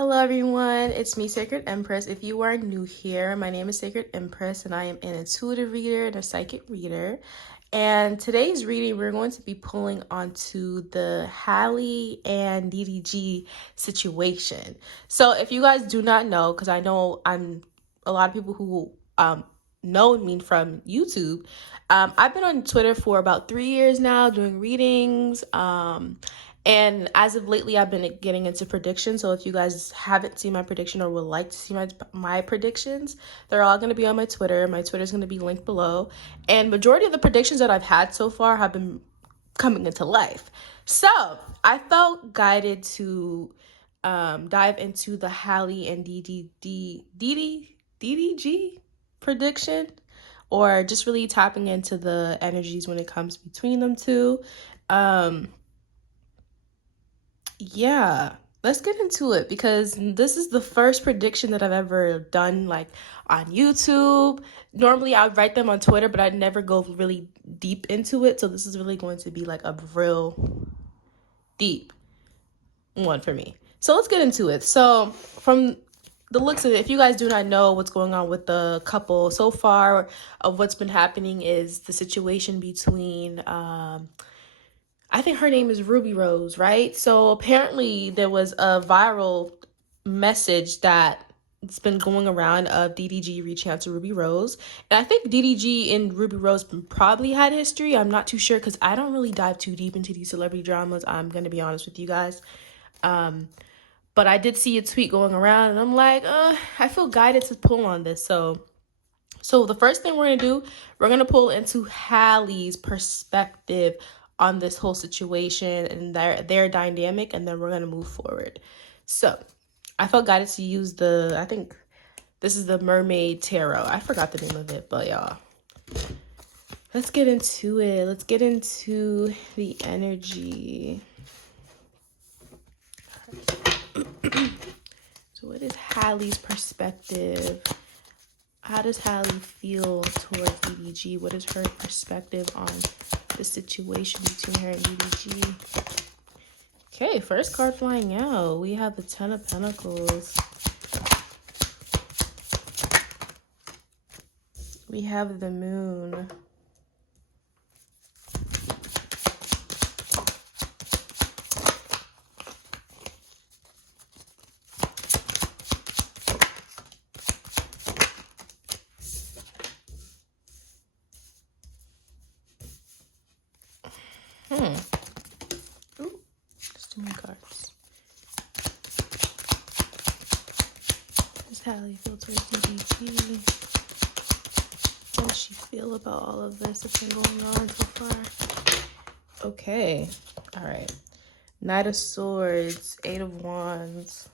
Hello everyone, it's me, Sacred Empress. If you are new here, my name is Sacred Empress and I am an intuitive reader and a psychic reader. And today's reading, we're going to be pulling onto the Halle and DDG situation. So if you guys do not know, because I know I'm a lot of people who know me from YouTube, I've been on Twitter for about 3 years now doing readings. And as of lately, I've been getting into predictions. So if you guys haven't seen my prediction or would like to see my predictions, they're all going to be on my Twitter. My Twitter is going to be linked below. And majority of the predictions that I've had so far have been coming into life. So I felt guided to dive into the Halle and DDG prediction, or just really tapping into the energies when it comes between them two. Yeah, let's get into it because this is the first prediction that I've ever done like on YouTube. Normally I would write them on Twitter, but I'd never go really deep into it. So this is really going to be like a real deep one for me. So let's get into it. So from the looks of it, if you guys do not know what's going on with the couple so far, of what's been happening is the situation between I think her name is Rubi Rose, right? So apparently there was a viral message that it's been going around of DDG reaching out to Rubi Rose. And I think DDG and Rubi Rose probably had history. I'm not too sure because I don't really dive too deep into these celebrity dramas. I'm going to be honest with you guys. But I did see a tweet going around and I'm like, I feel guided to pull on this. So the first thing we're going to do, we're going to pull into Halle's perspective on this whole situation and their dynamic, and then we're going to move forward. So I felt guided to use I think this is the Mermaid Tarot. I forgot the name of it, but y'all, let's get into it. Let's get into the energy. So what is Halle's perspective? How does Halle feel towards DDG? What is her perspective on the situation between her and DDG? Okay, first card flying out. We have the Ten of Pentacles. We have the Moon. Ooh, just too many cards. How does Halle feel towards DDG? How does she feel about all of this that's been going on so far? Okay, all right. Knight of Swords, Eight of Wands,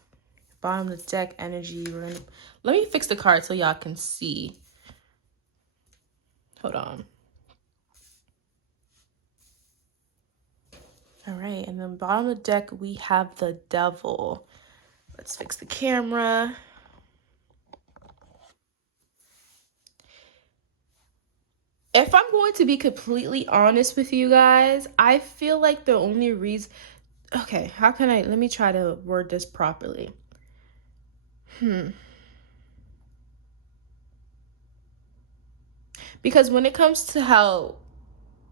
bottom of the deck energy. Let me fix the card so y'all can see. Hold on. All right, and then bottom of the deck, we have the Devil. Let's fix the camera. If I'm going to be completely honest with you guys, I feel like the only reason... Okay, let me try to word this properly. Because when it comes to how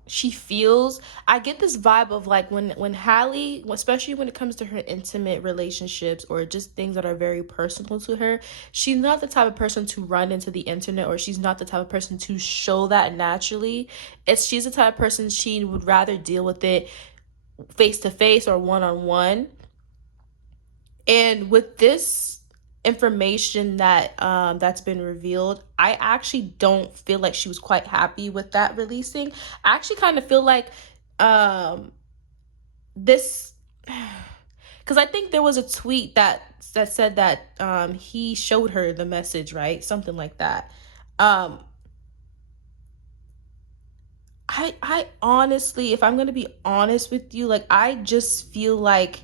she feels, I get this vibe of like when Halle, especially when it comes to her intimate relationships or just things that are very personal to her, she's not the type of person to run into the internet, or she's not the type of person to show that naturally. She's the type of person she would rather deal with it face to face or one-on-one. And with this information that's been revealed, I actually don't feel like she was quite happy with that releasing. I actually kind of feel like this, because I think there was a tweet that said that he showed her the message, right? Something like that. I honestly, if I'm gonna be honest with you, like I just feel like,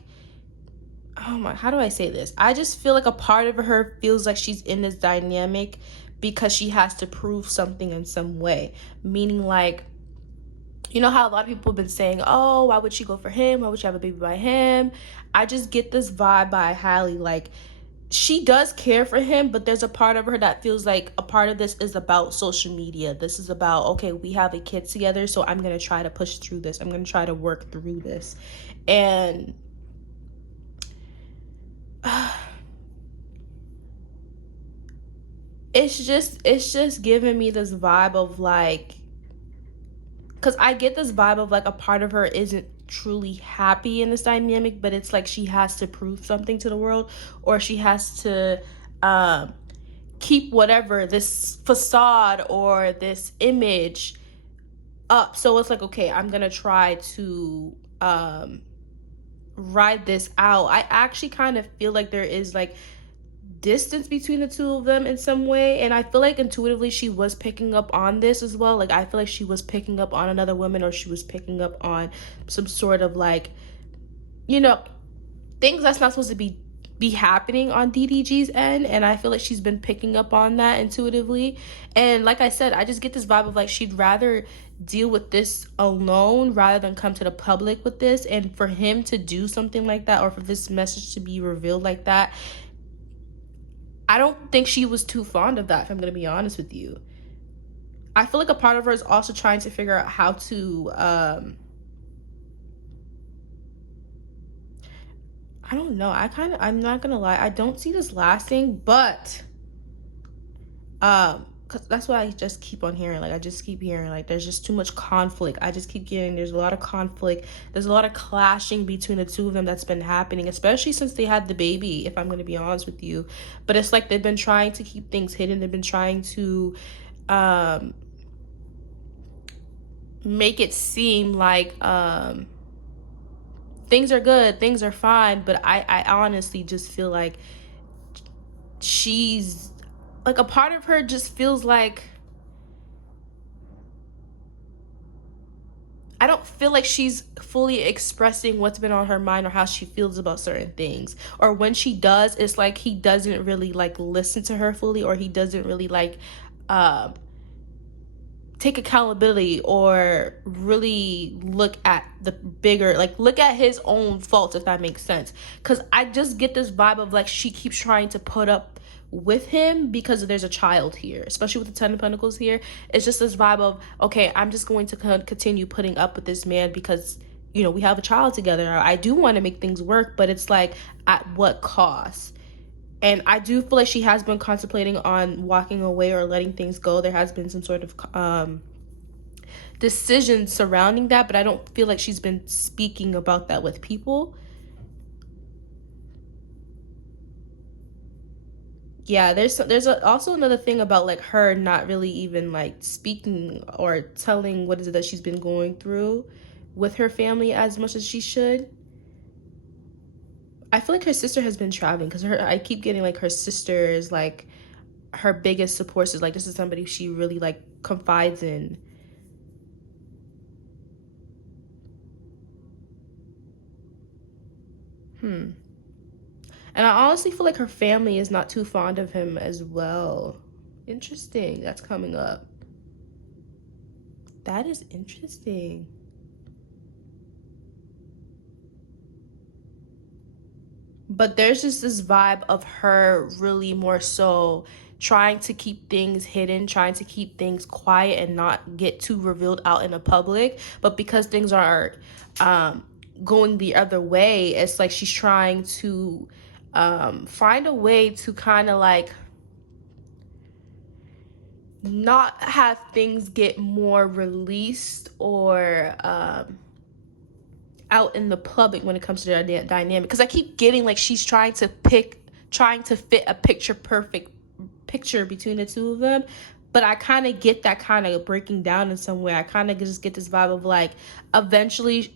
oh my, how do I say this? I just feel like a part of her feels like she's in this dynamic because she has to prove something in some way. Meaning like, you know how a lot of people have been saying, oh, why would she go for him? Why would she have a baby by him? I just get this vibe by Halle, like she does care for him, but there's a part of her that feels like a part of this is about social media. This is about, okay, we have a kid together, so I'm going to try to push through this. I'm going to try to work through this. And it's just giving me this vibe of like, because I get this vibe of like a part of her isn't truly happy in this dynamic, but it's like she has to prove something to the world, or she has to keep whatever this facade or this image up. So it's like, okay, I'm gonna try to ride this out. I actually kind of feel like there is like distance between the two of them in some way, and I feel like intuitively she was picking up on this as well. Like I feel like she was picking up on another woman, or she was picking up on some sort of like, you know, things that's not supposed to be happening on DDG's end, and I feel like she's been picking up on that intuitively. And like I said, I just get this vibe of like she'd rather deal with this alone rather than come to the public with this. And for him to do something like that, or for this message to be revealed like that, I don't think she was too fond of that, if I'm going to be honest with you. I feel like a part of her is also trying to figure out how to, I don't know. I'm not going to lie. I don't see this lasting, but, because that's what I just keep on hearing. Like, I just keep hearing, like, there's just too much conflict. I just keep getting, there's a lot of conflict. There's a lot of clashing between the two of them that's been happening, especially since they had the baby, if I'm going to be honest with you. But it's like they've been trying to keep things hidden. They've been trying to make it seem like things are good, things are fine. But I honestly just feel like she's, like, a part of her just feels like, I don't feel like she's fully expressing what's been on her mind or how she feels about certain things. Or when she does, it's like he doesn't really like listen to her fully, or he doesn't really like take accountability or really look at the bigger, like look at his own faults, if that makes sense. Because I just get this vibe of like she keeps trying to put up with him because there's a child here, especially with the Ten of Pentacles here. It's just this vibe of, okay, I'm just going to continue putting up with this man because, you know, we have a child together. I do want to make things work, but it's like, at what cost? And I do feel like she has been contemplating on walking away or letting things go. There has been some sort of decision surrounding that, but I don't feel like she's been speaking about that with people. Yeah, there's also another thing about like her not really even like speaking or telling what is it that she's been going through with her family as much as she should. I feel like her sister has been traveling, because I keep getting like her sister is like her biggest support. Is like, this is somebody she really like confides in. And I honestly feel like her family is not too fond of him as well. Interesting. That's coming up. That is interesting. But there's just this vibe of her really more so trying to keep things hidden, trying to keep things quiet and not get too revealed out in the public. But because things are going the other way, it's like she's trying to find a way to kind of like not have things get more released or out in the public when it comes to their dynamic. Because I keep getting like she's trying to fit a perfect picture between the two of them. But I kind of get that kind of breaking down in some way. I kind of just get this vibe of like, eventually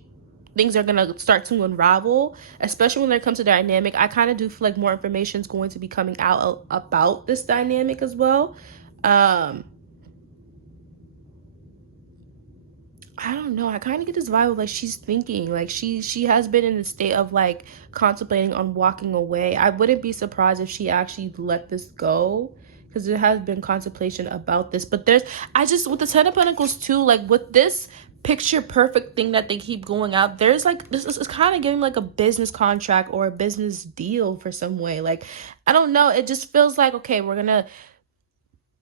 things are going to start to unravel, especially when it comes to dynamic. I kind of do feel like more information is going to be coming out about this dynamic as well. I don't know. I kind of get this vibe of like she's thinking, like she has been in a state of like contemplating on walking away. I wouldn't be surprised if she actually let this go, because there has been contemplation about this. But I just, with the Ten of Pentacles too, like with this picture perfect thing that they keep going out. There's like, this is kind of giving like a business contract or a business deal for some way. Like, I don't know. It just feels like, okay, we're gonna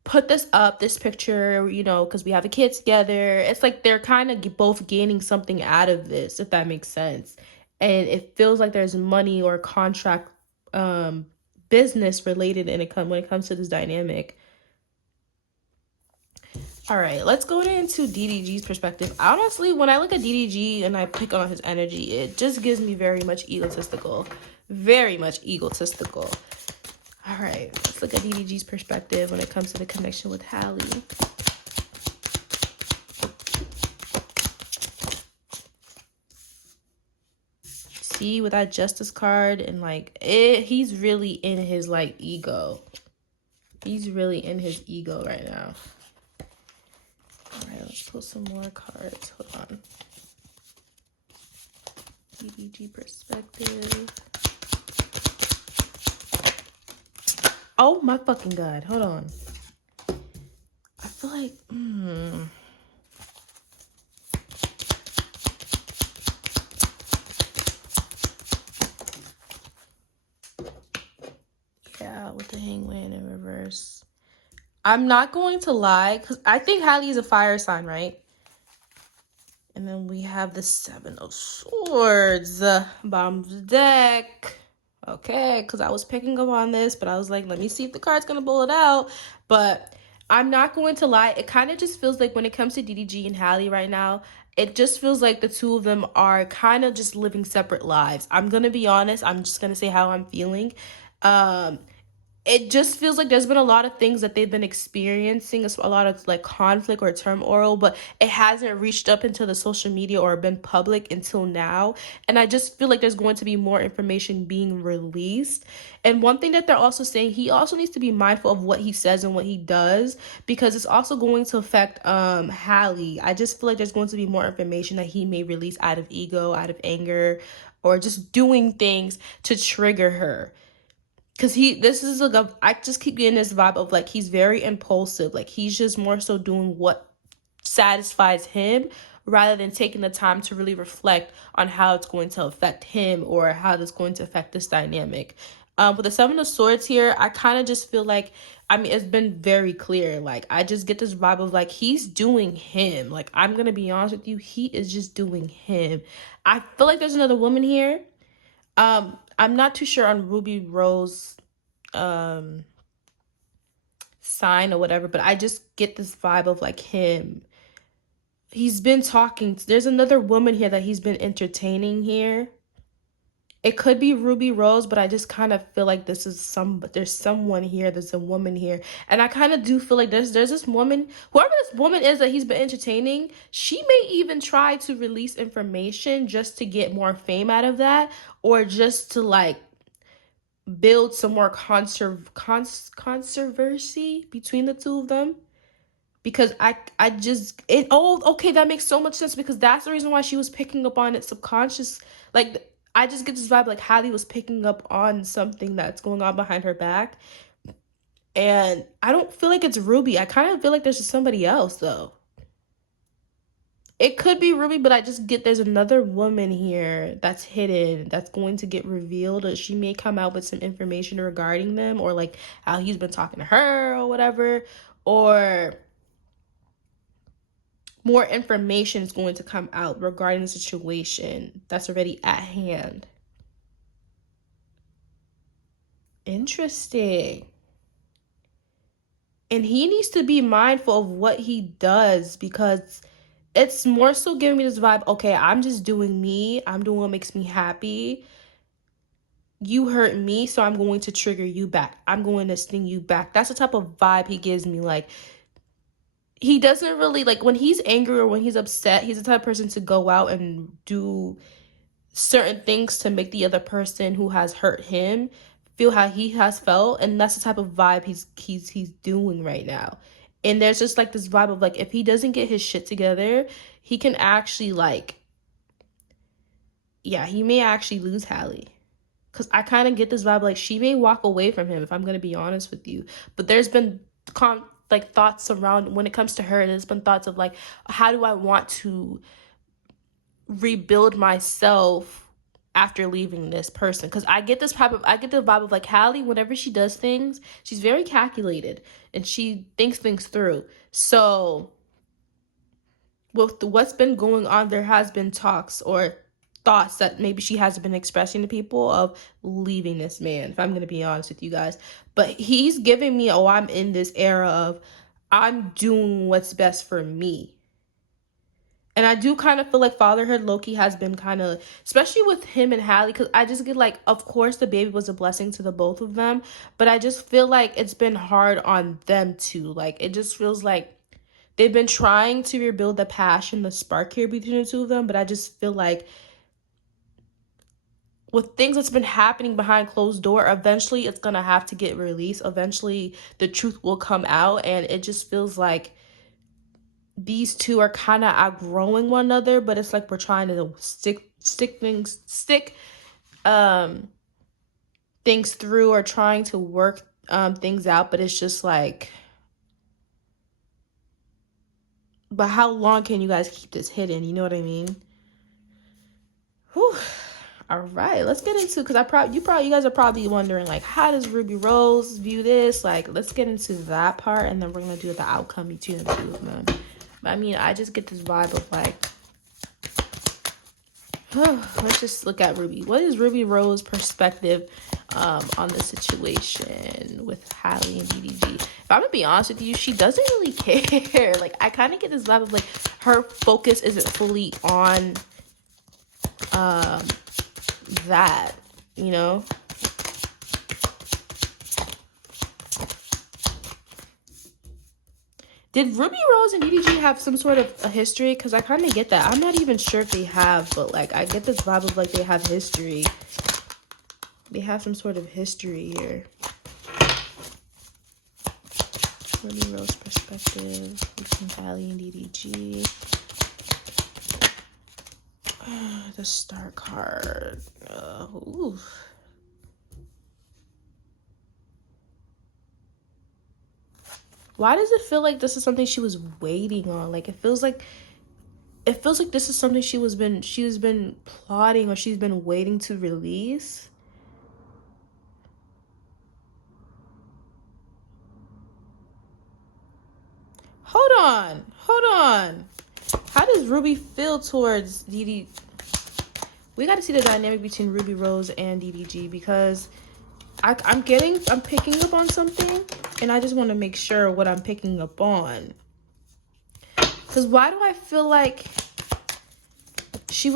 put this picture, you know, because we have a kid together. It's like they're kind of both gaining something out of this, if that makes sense. And it feels like there's money or contract, business related when it comes to this dynamic. All right, let's go into DDG's perspective. Honestly, when I look at DDG and I pick on his energy, it just gives me very much egotistical. Very much egotistical. All right, let's look at DDG's perspective when it comes to the connection with Halle. See, with that justice card and like he's really in his like ego. He's really in his ego right now. All right, let's pull some more cards. Hold on. DDG perspective. Oh my fucking god. Hold on. I feel like yeah, with the Hangman in reverse. I'm not going to lie, because I think Halle is a fire sign, right? And then we have the Seven of Swords. Bottom of the deck. Okay, because I was picking up on this, but I was like, let me see if the card's going to pull it out. But I'm not going to lie. It kind of just feels like when it comes to DDG and Halle right now, it just feels like the two of them are kind of just living separate lives. I'm going to be honest. I'm just going to say how I'm feeling. It just feels like there's been a lot of things that they've been experiencing, a lot of like conflict or turmoil, but it hasn't reached up into the social media or been public until now. And I just feel like there's going to be more information being released. And one thing that they're also saying, he also needs to be mindful of what he says and what he does, because it's also going to affect Halle. I just feel like there's going to be more information that he may release out of ego, out of anger, or just doing things to trigger her. Because this is like I just keep getting this vibe of like he's very impulsive. Like he's just more so doing what satisfies him rather than taking the time to really reflect on how it's going to affect him or how it's going to affect this dynamic. With the Seven of Swords here, I kind of just feel like, I mean, it's been very clear. Like, I just get this vibe of like he's doing him. Like, I'm going to be honest with you. He is just doing him. I feel like there's another woman here. I'm not too sure on Rubi Rose sign or whatever, but I just get this vibe of like him. He's been talking. There's another woman here that he's been entertaining here. It could be Rubi Rose, but I just kind of feel like there's someone here, there's a woman here. And I kind of do feel like there's this woman, whoever this woman is that he's been entertaining, she may even try to release information just to get more fame out of that, or just to like build some more controversy between the two of them. Because okay, that makes so much sense, because that's the reason why she was picking up on it subconscious. Like, I just get this vibe like Halle was picking up on something that's going on behind her back. And I don't feel like it's Ruby. I kind of feel like there's just somebody else, though. It could be Ruby, but I just get there's another woman here that's hidden, that's going to get revealed. Or she may come out with some information regarding them, or like how he's been talking to her or whatever. Or more information is going to come out regarding the situation that's already at hand. Interesting. And he needs to be mindful of what he does, because it's more so giving me this vibe, okay, I'm just doing me. I'm doing what makes me happy. You hurt me, so I'm going to trigger you back. I'm going to sting you back. That's the type of vibe he gives me. Like, he doesn't really, like, when he's angry or when he's upset, he's the type of person to go out and do certain things to make the other person who has hurt him feel how he has felt. And that's the type of vibe he's doing right now. And there's just like this vibe of like, if he doesn't get his shit together, he can actually like, yeah, he may actually lose Halle. Because I kind of get this vibe like she may walk away from him, if I'm going to be honest with you. But there's been like thoughts around, when it comes to her, there's been thoughts of like, how do I want to rebuild myself after leaving this person? Because I get the vibe of like Halle, whenever she does things, she's very calculated and she thinks things through. So with what's been going on, there has been talks or thoughts that maybe she hasn't been expressing to people of leaving this man, if I'm going to be honest with you guys. But he's giving me, oh, I'm in this era of I'm doing what's best for me. And I do kind of feel like fatherhood Loki has been kind of, especially with him and Halle, because I just get like, of course the baby was a blessing to the both of them, but I just feel like it's been hard on them too. Like, it just feels like they've been trying to rebuild the passion, the spark here between the two of them, but I just feel like with things that's been happening behind closed door, eventually it's gonna have to get released. Eventually the truth will come out, and it just feels like these two are kind of outgrowing one another, but it's like we're trying to stick things through, or trying to work things out, but it's just like, but how long can you guys keep this hidden? You know what I mean? Whew. All right, let's get into, because you guys are probably wondering like, how does Rubi Rose view this? Like, let's get into that part, and then we're gonna do the outcome between the two of them. I mean, I just get this vibe of like, let's just look at Rubi. What is Rubi Rose's perspective on the situation with Halle and DDG? If I'm gonna be honest with you, she doesn't really care. Like, I kind of get this vibe of like her focus isn't fully on that, you know. Did Rubi Rose and DDG have some sort of a history? Because I kind of get that. I'm not even sure if they have, but like, I get this vibe of like they have history. They have some sort of history here. Rubi Rose perspective between Halle and DDG. The star card. Ooh. Why does it feel like this is something she was waiting on? Like, it feels like this is something she's been plotting, or she's been waiting to release. Hold on. How does Rubi feel towards DD? We got to see the dynamic between Rubi Rose and DDG, because I'm picking up on something, and I just want to make sure what I'm picking up on. Because why do I feel like she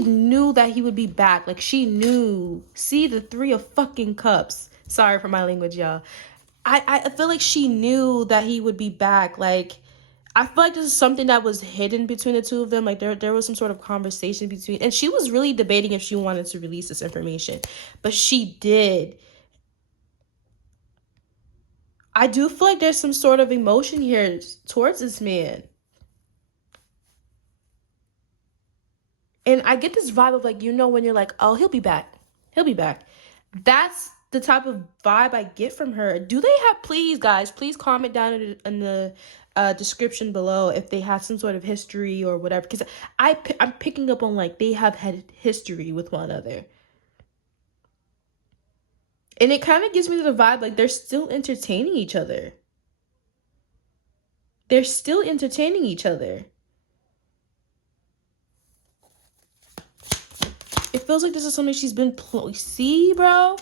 knew that he would be back? Like, she knew. See, the 3 of fucking cups. Sorry for my language, y'all. I feel like she knew that he would be back. Like, I feel like this is something that was hidden between the two of them. Like, there was some sort of conversation between, and she was really debating if she wanted to release this information, but she did. I do feel like there's some sort of emotion here towards this man. And I get this vibe of like, you know, when you're like, oh, he'll be back. He'll be back. That's the type of vibe I get from her. Do they have, please, guys, please comment down in the description below if they have some sort of history or whatever. Because I'm picking up on like they have had history with one another. And it kind of gives me the vibe like they're still entertaining each other. They're still entertaining each other. It feels like this is something she's been... See, bro?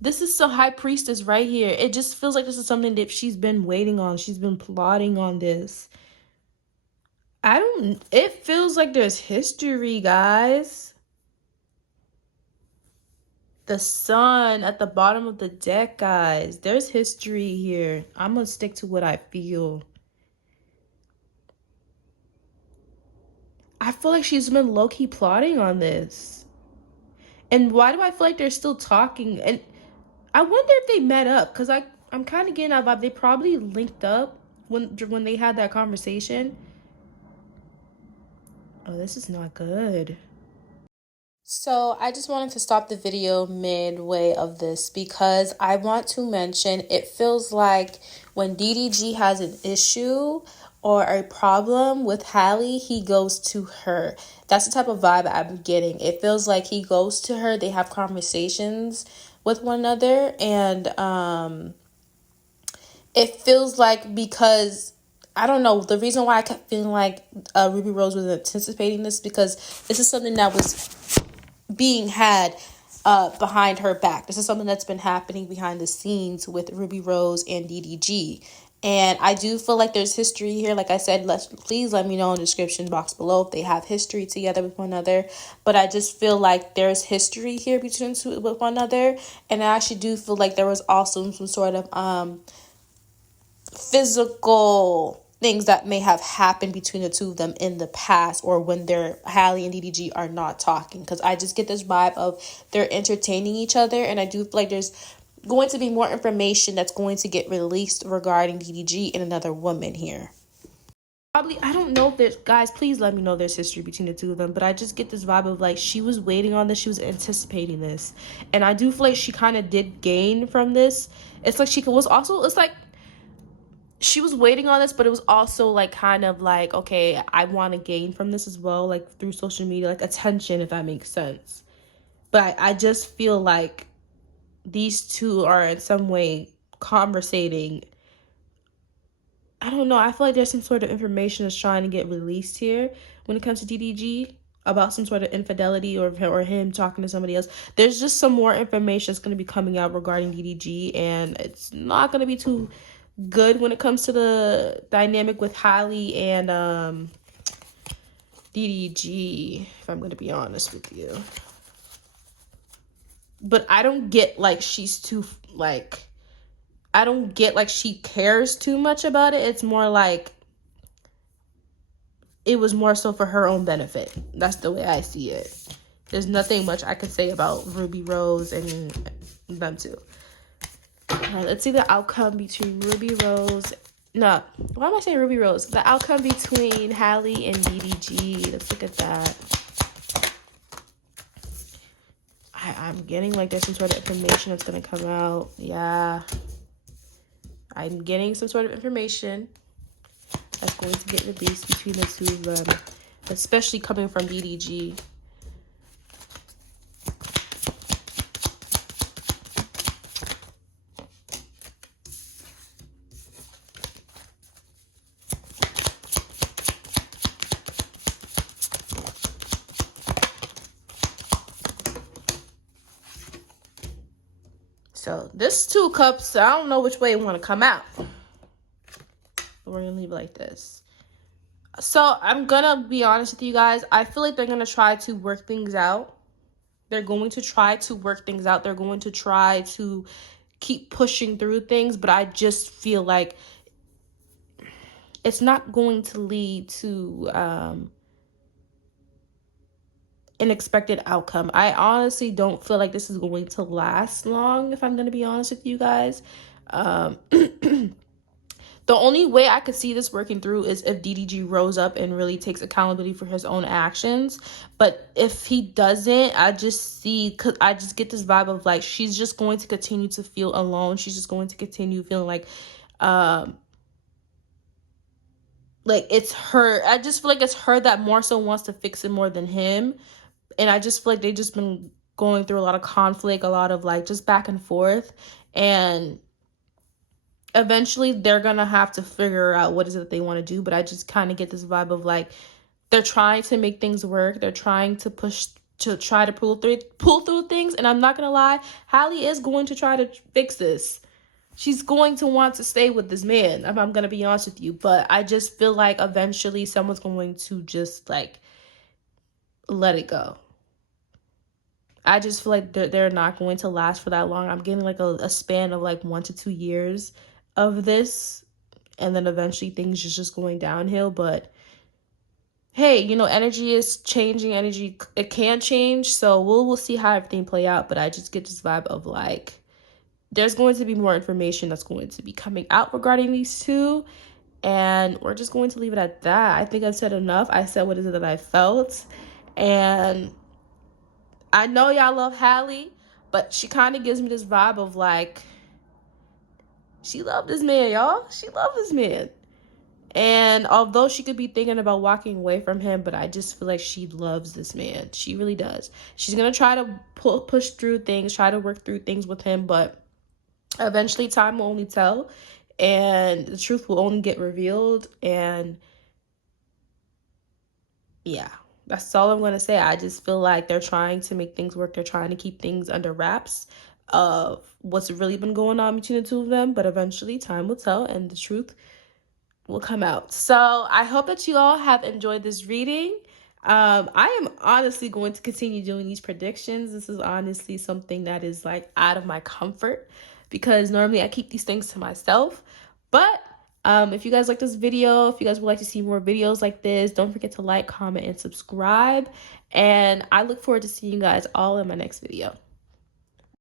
This is so High Priestess right here. It just feels like this is something that she's been waiting on. She's been plotting on this. It feels like there's history, guys. The sun at the bottom of the deck, guys. There's history here. I'm gonna stick to what I feel. I feel like she's been low-key plotting on this. And why do I feel like they're still talking? And I wonder if they met up, because I'm kind of getting that vibe. They probably linked up when they had that conversation. Oh, this is not good. So I just wanted to stop the video midway of this because I want to mention it feels like when DDG has an issue or a problem with Halle, he goes to her. That's the type of vibe I'm getting. It feels like he goes to her, they have conversations with one another, and it feels like because I don't know, the reason why I kept feeling like Ruby Rose was anticipating this because this is something that was being had behind her back. This is something that's been happening behind the scenes with Ruby Rose and DDG. And I do feel like there's history here. Like I said, please let me know in the description box below if they have history together with one another. But I just feel like there's history here between two with one another. And I actually do feel like there was also some sort of physical things that may have happened between the two of them in the past, or when they're Halle and DDG are not talking, because I just get this vibe of they're entertaining each other, and I do feel like there's going to be more information that's going to get released regarding DDG and another woman here. Probably, I don't know if there's, guys, please let me know there's history between the two of them, but I just get this vibe of like she was waiting on this, she was anticipating this, and I do feel like she kind of did gain from this. It's like she was also, it's like she was waiting on this, but it was also like kind of like, okay, I want to gain from this as well, like through social media, like attention, if that makes sense. But I just feel like these two are in some way conversating. I don't know. I feel like there's some sort of information that's trying to get released here when it comes to DDG about some sort of infidelity or him talking to somebody else. There's just some more information that's going to be coming out regarding DDG, and it's not going to be too good when it comes to the dynamic with Halle and DDG, if I'm going to be honest with you. But I don't get like she's too, like, I don't get like she cares too much about it. It's more like it was more so for her own benefit. That's the way I see it. There's nothing much I could say about Ruby Rose and them two. All right, let's see the outcome between Ruby Rose. No, why am I saying Ruby Rose? The outcome between Halle and DDG. Let's look at that. I'm getting like there's some sort of information that's going to come out. Yeah. I'm getting some sort of information that's going to get released between the two of them, especially coming from DDG. So this 2 cups, I don't know which way it want to come out. We're going to leave it like this. So I'm going to be honest with you guys. I feel like they're going to try to work things out. They're going to try to work things out. They're going to try to keep pushing through things. But I just feel like it's not going to lead to an expected outcome. I honestly don't feel like this is going to last long, if I'm going to be honest with you guys. The only way I could see this working through is if DDG rose up and really takes accountability for his own actions. But if he doesn't, I just get this vibe of like she's just going to continue to feel alone. She's just going to continue feeling like it's her. I just feel like it's her that more so wants to fix it more than him. And I just feel like they've just been going through a lot of conflict, a lot of like just back and forth. And eventually they're going to have to figure out what is it that they want to do. But I just kind of get this vibe of like they're trying to make things work. They're trying to push to try to pull through things. And I'm not going to lie, Halle is going to try to fix this. She's going to want to stay with this man, if I'm going to be honest with you. But I just feel like eventually someone's going to just like let it go. I just feel like they're not going to last for that long. I'm getting like a span of like 1 to 2 years of this, and then eventually things just going downhill. But hey, you know, energy is changing. Energy, it can change. So we'll see how everything play out. But I just get this vibe of like there's going to be more information that's going to be coming out regarding these two. And we're just going to leave it at that. I think I've said enough. I said what is it that I felt. And I know y'all love Halle, but she kind of gives me this vibe of like, she loved this man, y'all. She loved this man. And although she could be thinking about walking away from him, but I just feel like she loves this man. She really does. She's going to try to push through things, try to work through things with him, but eventually time will only tell, and the truth will only get revealed. And yeah, that's all I'm going to say. I just feel like they're trying to make things work. They're trying to keep things under wraps of what's really been going on between the two of them, but eventually time will tell and the truth will come out. So I hope that you all have enjoyed this reading. I am honestly going to continue doing these predictions. This is honestly something that is like out of my comfort because normally I keep these things to myself. But if you guys like this video, if you guys would like to see more videos like this, don't forget to like, comment, and subscribe. And I look forward to seeing you guys all in my next video.